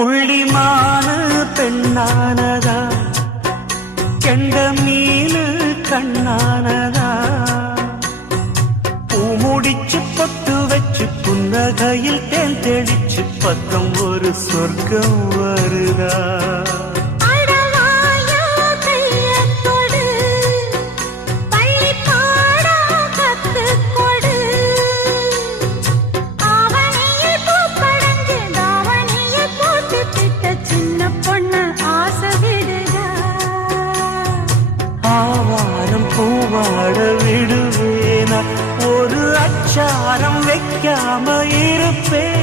புள்ளிமான பெண்ணானதா, கெண்ட மீனு கண்ணானதா, பூமுடிச்சு பொட்டு வச்சு புன்னகையில் தேன் தெளிச்சு பக்கம் ஒரு சொர்க்கம் வருதா. ஆவாரம் பூவாட விடுவேனா, ஒரு அச்சாரம் வைக்காம இருப்பேன்.